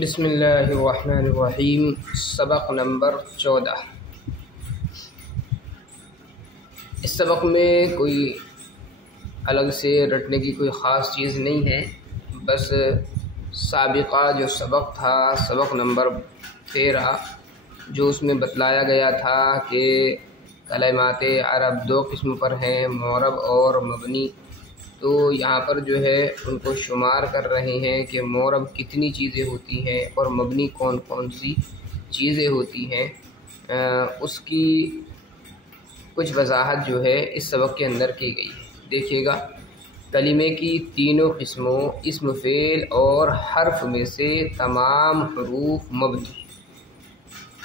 بسم اللہ الرحمن الرحیم۔ سبق نمبر 14۔ اس سبق میں کوئی الگ سے رٹنے کی کوئی خاص چیز نہیں ہے، بس سابقہ جو سبق تھا، سبق نمبر 13، جو اس میں بتلایا گیا تھا کہ کلمات عرب دو قسم پر ہیں، معرب اور مبنی۔ تو یہاں پر جو ہے ان کو شمار کر رہے ہیں کہ معرب کتنی چیزیں ہوتی ہیں اور مبنی کون کون سی چیزیں ہوتی ہیں۔ اس کی کچھ وضاحت جو ہے اس سبق کے اندر کی گئی ہے۔ دیکھیے گا، کلمے کی تینوں قسموں اسم، فعل اور حرف میں سے تمام حروف مبنی۔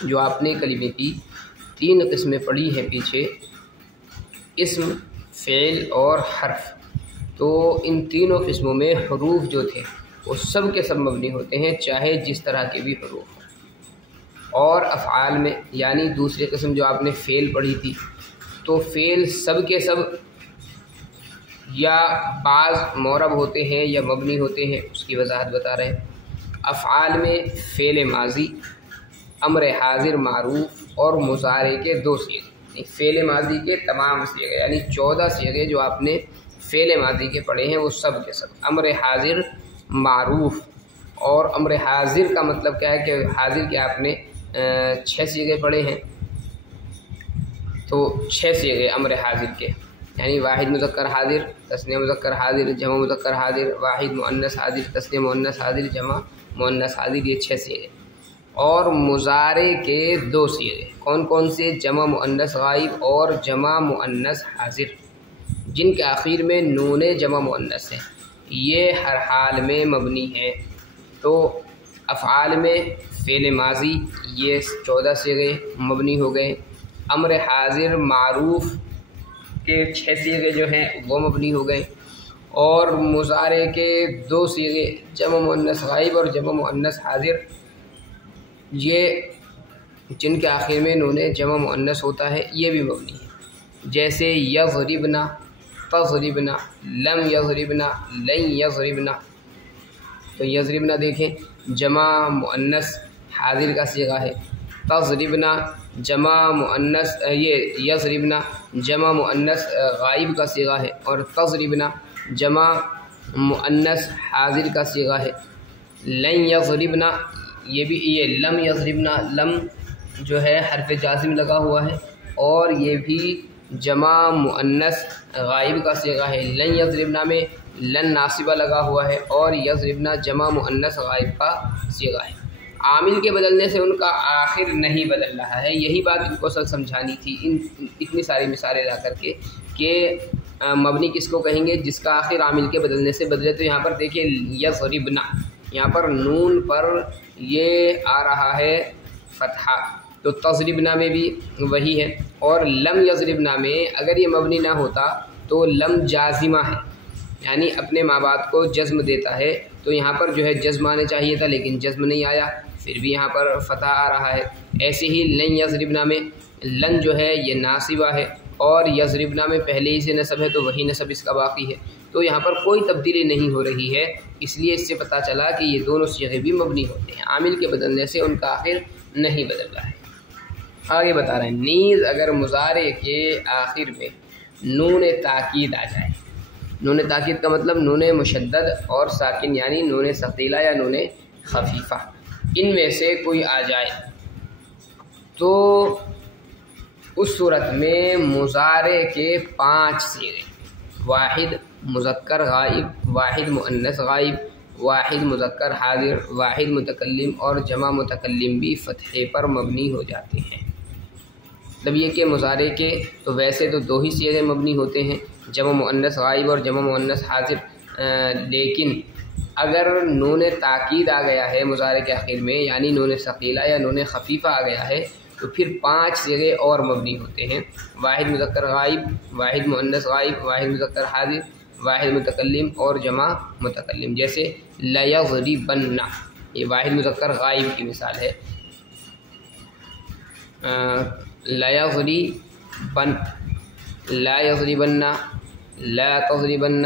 جو آپ نے کلمے کی تین قسمیں پڑھی ہیں پیچھے، اسم، فعل اور حرف، تو ان تینوں قسموں میں حروف جو تھے وہ سب کے سب مبنی ہوتے ہیں، چاہے جس طرح کے بھی حروف ہوں۔ اور افعال میں، یعنی دوسری قسم جو آپ نے فعل پڑھی تھی، تو فعل سب کے سب یا بعض معرب ہوتے ہیں یا مبنی ہوتے ہیں، اس کی وضاحت بتا رہے ہیں۔ افعال میں فعل ماضی، امر حاضر، معروف اور مضارع کے دو صیغے، فعل ماضی کے تمام صیغے، یعنی 14 صیغے جو آپ نے فعل ماضی کے پڑھے ہیں وہ سب کے سب، امر حاضر، معروف۔ اور امر حاضر کا مطلب کیا ہے کہ حاضر کے آپ نے 6 صیغے پڑھے ہیں، تو 6 صیغے امر حاضر کے، یعنی واحد مذکر حاضر، تثنیہ مذکر حاضر، جمع مذکر حاضر، واحد مؤنث حاضر، تثنیہ مؤنث حاضر، جمع مؤنث حاضر، یہ 6 صیغے۔ اور مضارع کے 2 صیغے، کون کون سے؟ جمع مؤنث غائب اور جمع مؤنث حاضر، جن کے آخر میں نون جمع مؤنث ہے، یہ ہر حال میں مبنی ہے۔ تو افعال میں فعل ماضی، یہ 14 صیغے مبنی ہو گئے۔ امر حاضر، معروف کے 6 صیغے جو ہیں وہ مبنی ہو گئے۔ اور مضارع کے 2 صیغے، جمع مؤنث غائب اور جمع مؤنث حاضر، یہ جن کے آخر میں نون جمع مؤنث ہوتا ہے، یہ بھی مبنی ہے۔ جیسے یضربنا، تضربنا، لم یضربنا، لن یضربنا۔ تو یضربنا دیکھیں جمع مؤنث حاضر کا صیغہ ہے، تضربنا جمع مؤنث، یہ یضربنا جمع مؤنث غائب کا صیغہ ہے، اور تضربنا جمع مؤنث حاضر کا صیغہ ہے۔ لن یضربنا، یہ بھی، یہ لم یضربنا، لم جو ہے حرف جازم لگا ہوا ہے، اور یہ بھی جمع مؤنث غائب کا صیغہ ہے۔ لن یضربنا میں لن ناصبہ لگا ہوا ہے، اور یضربنا جمع مؤنث غائب کا صیغہ ہے۔ عامل کے بدلنے سے ان کا آخر نہیں بدل رہا ہے، یہی بات ان کو اصل سمجھانی تھی اتنی ساری مثالیں لا کر کے، کہ مبنی کس کو کہیں گے؟ جس کا آخر عامل کے بدلنے سے بدلے۔ تو یہاں پر دیکھیں یضربنا، یہاں پر نون پر یہ آ رہا ہے فتحہ، تو تضربنا میں بھی وہی ہے۔ اور لم یضربنا میں اگر یہ مبنی نہ ہوتا تو لم جازمہ ہے، یعنی اپنے ماں باپ کو جزم دیتا ہے، تو یہاں پر جو ہے جزم آنے چاہیے تھا، لیکن جزم نہیں آیا، پھر بھی یہاں پر فتح آ رہا ہے۔ ایسے ہی لن یضربنا میں لن جو ہے یہ ناصبہ ہے، اور یضربنا میں پہلے ہی سے نصب ہے، تو وہی نصب اس کا باقی ہے، تو یہاں پر کوئی تبدیلی نہیں ہو رہی ہے۔ اس لیے اس سے پتہ چلا کہ یہ دونوں صیغے بھی مبنی ہوتے ہیں، عامل کے بدلنے سے ان کا آخر نہیں بدل رہا ہے۔ آگے بتا رہے ہیں، نیز اگر مضارع کے آخر میں نون تاکید آ جائے، نون تاکید کا مطلب نون مشدد اور ساکن، یعنی نون ثقیلہ یا نون خفیفہ، ان میں سے کوئی آ جائے، تو اس صورت میں مضارع کے 5 صیغے، واحد مذکر غائب، واحد مؤنث غائب، واحد مذکر حاضر، واحد متکلم اور جمع متکلم بھی فتحے پر مبنی ہو جاتے ہیں۔ مطلب یہ کہ مضارع کے تو ویسے تو 2 ہی صیغے مبنی ہوتے ہیں، جمع مؤنث غائب اور جمع مؤنث حاضر، لیکن اگر نون تاکید آ گیا ہے مضارع کے آخر میں، یعنی نون ثقیلہ یا نون خفیفہ آ گیا ہے، تو پھر 5 صیغے اور مبنی ہوتے ہیں، واحد مذکر غائب، واحد مؤنث غائب، واحد مذکر حاضر، واحد متکلم اور جمع متکلم۔ جیسے لیضربن، یہ واحد مذکر غائب کی مثال ہے، لیضربن، لا یضربن، لا تضربن،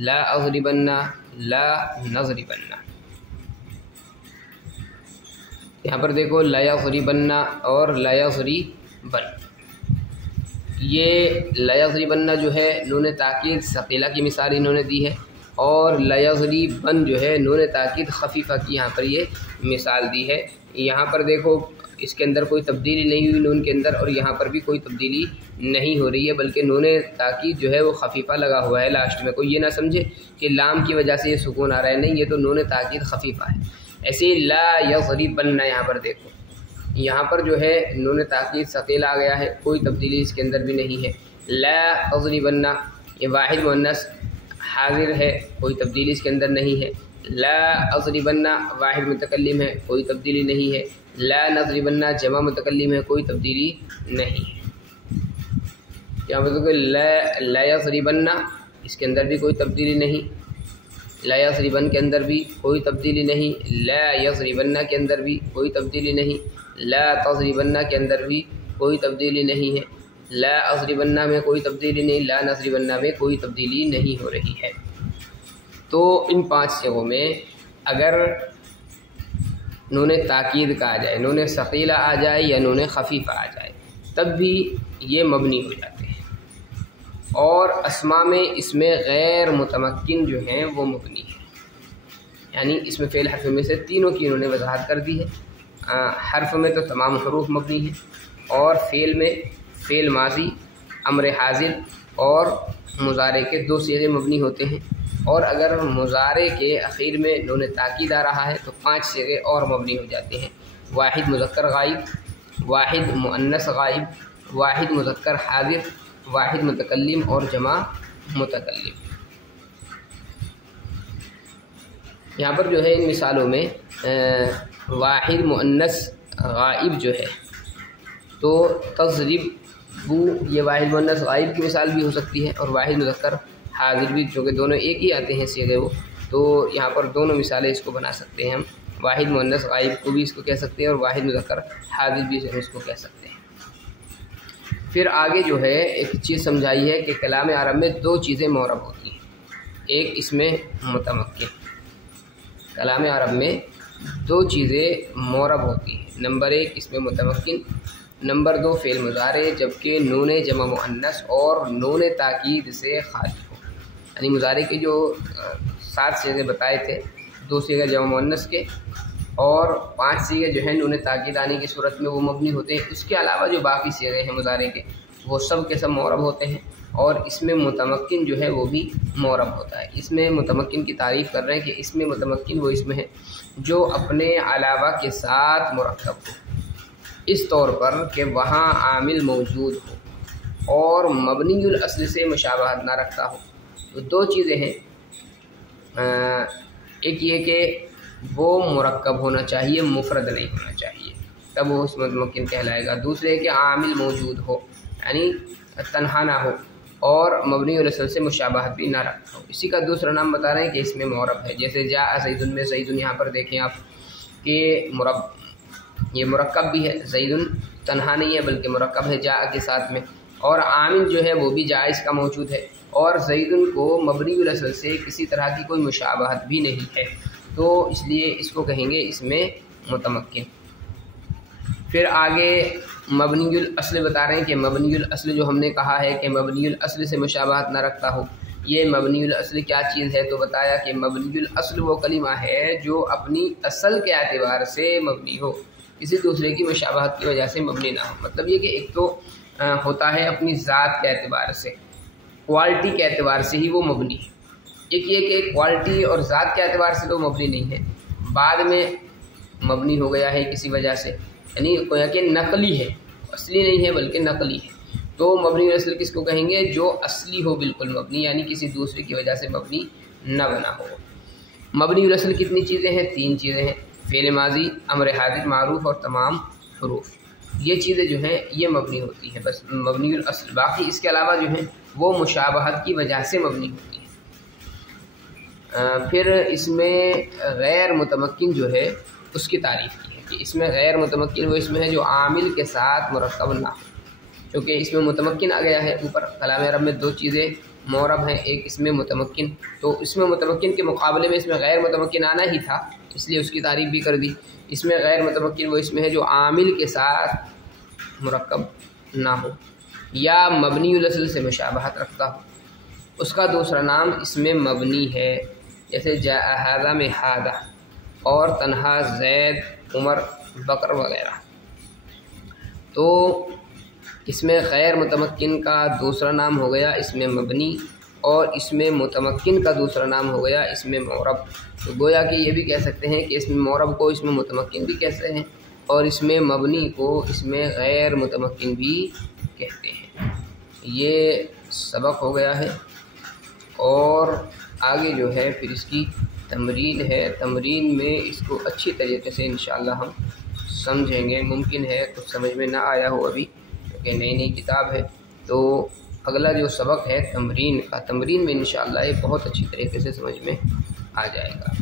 لا اضربن، لا نضربن۔ यहाँ पर देखो ला यज़रिबन्ना और ला यज़रिबन, ये ला यज़रिबन्ना जो है नून ताकीद सकीला की मिसाल इन्होंने दी है, और ला यज़रिबन जो है नून ताकीद खफीफ़ा की यहाँ पर ये मिसाल दी है। यहाँ पर देखो इसके अंदर कोई तब्दीली नहीं हुई नून के अंदर, और यहाँ पर भी कोई तब्दीली नहीं हो रही है, बल्कि नून ताकीद जो है वो खफीफ़ा लगा हुआ है लास्ट में। कोई ये ना समझे कि लाम की वजह से ये सुकून आ रहा है, नहीं, ये तो नून ताकीद खफीफ़ा है। ऐसे ही ला यज़रिबन्ना, यहाँ पर देखो यहाँ पर जो है नून ताकीद सकीला आ गया है, कोई तब्दीली इसके अंदर भी नहीं है। ला यज़रिबन्ना ये वाहिद मुअन्नस हाजिर है, कोई तब्दीली इसके अंदर नहीं है। ला यज़रिबन्ना वाहिद मुतकल्लिम है, कोई तब्दीली नहीं है। ला नज़रिबन्ना जमा मुतकल्लिम है, कोई तब्दीली नहीं है। यहाँ पर देखो ला यज़रिबन्ना, इसके अंदर भी कोई तब्दीली नहीं। ला यज़रिबन के अंदर भी कोई तब्दीली नहीं। ला यज़रिबन्ना के अंदर भी कोई तब्दीली नहीं। ला तज़रिबन्ना के अंदर भी कोई तब्दीली नहीं है। ला अज़रिबन्ना में कोई तब्दीली नहीं। ला नज़रिबन्ना में कोई तब्दीली नहीं हो रही है। तो इन 5 सिगों में अगर नून ताकीद का आ जाए, नून सकीला आ जाए या नून खफीफ़ा आ जाए, तब भी ये मबनी हो जाते हैं। और अस्मा में इसमें गैर मुतमक्किन जो हैं वो मबनी है, यानी इसमें फ़ेल हर्फ में से तीनों की उन्होंने वजाहत कर दी है। हर्फ में तो तमाम हरूफ मबनी है, और फ़ेल में फ़ेल माजी, अम्र हाजिर और मुज़ारे के 2 सीगे मबनी होते हैं। और अगर मुज़ारे के आखिर में नून ताकीद आ रहा है तो 5 सीगे और मबनी हो जाते हैं। वाहिद मुज़क्कर गाइब, वाहिद मुअन्नस गाइब, वाहिद मुज़क्कर हाजिर, वाहिद मुतकल्लिम और जमा मुतकल्लिम। यहाँ पर जो है इन मिसालों में वाहिद मुअन्नस गाइब जो है, तो तज़रिबू ये वाहिद मुअन्नस गाइब की मिसाल भी हो सकती है, और वाहिद मुज़क्कर हाजिर भी, जो कि दोनों एक ही आते हैं सीगे वो, तो यहाँ पर दोनों मिसालें इसको बना सकते हैं हम। वाहिद मुअन्नस गाइब को भी इसको कह सकते हैं और वाहिद मुज़क्कर हाजिर भी इसको कह सकते हैं। फिर आगे जो है एक चीज़ समझाई है कि कलाम अरब में 2 चीज़ें मौरब होती हैं। एक इसमें मुतमक्किन, कलाम अरब में 2 चीज़ें मौरब होती हैं। नंबर 1 इसमें मुतमक्किन, नंबर 2 फ़ेल मुज़ारे, जबकि नून जमा मुअन्नस और नून ताकीद से खाली हो। यानी मुज़ारे के जो 7 सीगे बताए थे, 2 सीगे जमा मुअन्नस के और 5 सीगे जो है नून ताकीद आने की सूरत में वो मबनी होते हैं। उसके अलावा जो बाकी सीगे हैं मुज़ारे के, वो सब के सब मौरब होते हैं। और इसमें मुतमक्किन जो है वो भी मौरब होता है। इसमें मुतमक्किन की तारीफ़ कर रहे हैं कि इसमें मुतमक्किन वो इसमें है जो अपने अलावा के साथ मुरक्कब हो, इस तौर पर कि वहाँ आमिल मौजूद हो और मबनीउल अस्ल से मुशाबहत ना रखता हो। तो 2 चीज़ें हैं, एक ये कि वो मुरक्कब होना चाहिए, मुफरद नहीं होना चाहिए, तब वो उसमें मुतमक्किन कहलाएगा। दूसरे कि आमिल मौजूद हो, यानी तन्हा ना हो और मबनीउल अस्ल से मुशाबहत भी ना रखता हो। इसी का दूसरा नाम बता रहे हैं कि इसमें मौरब है। जैसे जा ज़ैदुन में ज़ैदुन, यहाँ पर देखें आप कि ये मुरक्कब भी है, ज़ैदुन तन्हा नहीं है बल्कि मुरक्कब है जा के साथ में, और आमिल जो है वो भी जाइज़ का मौजूद है, और ज़ैदुन को मबनीउल अस्ल से किसी तरह की कोई मुशाबहत भी नहीं है, तो इसलिए इसको कहेंगे इसमें मुतमक्किन। फिर आगे मबनीउल अस्ल बता रहे हैं कि मबनीउल अस्ल जो हमने कहा है कि मबनीउल अस्ल से मुशाबहत ना रखता हो, ये मबनीउल अस्ल क्या चीज़ है? तो बताया कि मबनीउल अस्ल वो कलिमा है जो अपनी असल के एतबार से मबनी हो, किसी दूसरे की मुशाबहत की वजह से मबनी ना हो। मतलब ये कि एक तो होता है अपनी ज़ात के एतबार से, क्वालिटी के एतबार से ही वो मबनी है। एक ये कि क्वालिटी और ज़ात के एतबार से तो मबनी नहीं है, बाद में मबनी हो गया है किसी वजह से, यानी कोई कि नकली है, असली नहीं है बल्कि नकली है। तो मबनी असल किसको कहेंगे? जो असली हो बिल्कुल मबनी, यानी किसी दूसरे की वजह से मबनी न बना हो। मबनी असल कितनी चीज़ें हैं? 3 चीज़ें हैं, फ़ेल माजी, अम्र हाजिर, मारूफ और तमाम हरूफ। ये चीज़ें जो हैं ये मबनी होती हैं बस मबनी असल। बाकी इसके अलावा जो हैं वो मुशाबहत की वजह से मबनी होती है। फिर इसमें गैर मुतमक्किन जो है उसकी तारीफ़ की है कि इसमें गैर मुतमक्किन वो इसमें है जो आमिल के साथ मुरक्कब ना हो, क्योंकि इसमें मुतमक्किन आ गया है ऊपर। कलाम अरब में 2 चीज़ें मौरब हैं, एक इसमें मुतमक्किन, तो इसमें मुतमक्किन के मुकाबले में इसमें गैर मुतमक्किन आना ही था, اس لیے اس کی تعریف بھی کر دی۔ اس میں غیر متمکن وہ اس میں ہے جو عامل کے ساتھ مرکب نہ ہو یا مبنی الاصل سے مشابہت رکھتا ہو۔ اس کا دوسرا نام اس میں مبنی ہے، جیسے جاء ھذا میں ھذا، اور تنہا زید، عمر، بکر وغیرہ۔ تو اس میں غیر متمکن کا دوسرا نام ہو گیا اس میں مبنی، اور اس میں متمکن کا دوسرا نام ہو گیا اس میں معرب۔ تو گویا کہ یہ بھی کہہ سکتے ہیں کہ اس میں معرب کو اس میں متمکن بھی کہتے ہیں، اور اس میں مبنی کو اس میں غیر متمکن بھی کہتے ہیں۔ یہ سبق ہو گیا ہے، اور آگے جو ہے پھر اس کی تمرین ہے۔ تمرین میں اس کو اچھی طریقے سے انشاءاللہ ہم سمجھیں گے۔ ممکن ہے کچھ سمجھ میں نہ آیا ہو ابھی کیونکہ نئی کتاب ہے، تو اگلا جو سبق ہے تمرین کا، تمرین میں انشاءاللہ یہ بہت اچھی طریقے سے سمجھ میں آ جائے گا۔